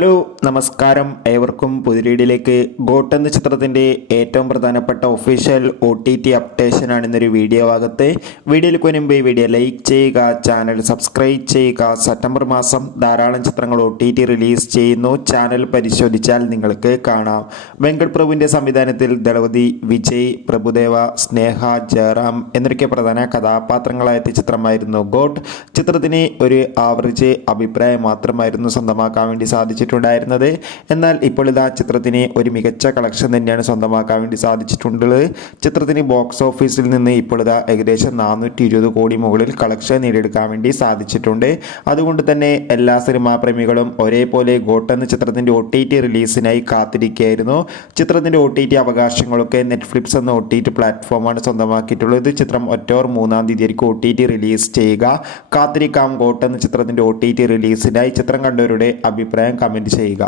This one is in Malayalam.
ഹലോ നമസ്കാരം, ഏവർക്കും പുതിരീടിലേക്ക്. ഗോട്ട് എന്ന ചിത്രത്തിൻ്റെ ഏറ്റവും പ്രധാനപ്പെട്ട ഒഫീഷ്യൽ OTT അപ്ഡേഷനാണ് ഇന്നൊരു വീഡിയോ ഭാഗത്ത്. വീഡിയോയിലേക്ക് മുൻപ് വീഡിയോ ലൈക്ക് ചെയ്യുക, ചാനൽ സബ്സ്ക്രൈബ് ചെയ്യുക. സെപ്റ്റംബർ മാസം ധാരാളം ചിത്രങ്ങൾ OTT റിലീസ് ചെയ്യുന്നു. ചാനൽ പരിശോധിച്ചാൽ നിങ്ങൾക്ക് കാണാം. വെങ്കട് പ്രഭുവിൻ്റെ സംവിധാനത്തിൽ ദളപതി, വിജയ്, പ്രഭുദേവ, സ്നേഹ, ജയറാം എന്നൊക്കെ പ്രധാന കഥാപാത്രങ്ങളായെത്തിയ ചിത്രമായിരുന്നു ഗോട്ട്. ചിത്രത്തിന് ഒരു ആവറേജ് അഭിപ്രായം മാത്രമായിരുന്നു സ്വന്തമാക്കാൻ വേണ്ടി സാധിച്ചിട്ടുണ്ടായിരുന്നത്. എന്നാൽ ഇപ്പോൾ ഇതാ ചിത്രത്തിന് ഒരു മികച്ച കളക്ഷൻ തന്നെയാണ് സ്വന്തമാക്കാൻ വേണ്ടി സാധിച്ചിട്ടുള്ളത്. ചിത്രത്തിന് ബോക്സ് ഓഫീസിൽ നിന്ന് ഇപ്പോൾ ഇതാ ഏകദേശം 420 കോടി മുകളിൽ കളക്ഷൻ നേടിയെടുക്കാൻ വേണ്ടി സാധിച്ചിട്ടുണ്ട്. അതുകൊണ്ട് തന്നെ എല്ലാ സിനിമാ പ്രേമികളും ഒരേപോലെ ഗോട്ട് എന്ന ചിത്രത്തിൻ്റെ OTT റിലീസിനായി കാത്തിരിക്കുകയായിരുന്നു. ചിത്രത്തിൻ്റെ OTT അവകാശങ്ങളൊക്കെ നെറ്റ്ഫ്ലിക്സ് എന്ന OTT പ്ലാറ്റ്ഫോമാണ് സ്വന്തമാക്കിയിട്ടുള്ളത്. ചിത്രം ഒക്ടോബർ 3-ാം തീയതിയായിരിക്കും OTT റിലീസ് ചെയ്യുക. കാത്തിരിക്കാം ഗോട്ട് എന്ന ചിത്രത്തിൻ്റെ OTT റിലീസിനായി. ചിത്രം കണ്ടവരുടെ അഭിപ്രായം കമൻറ്റ് ചെയ്യുക.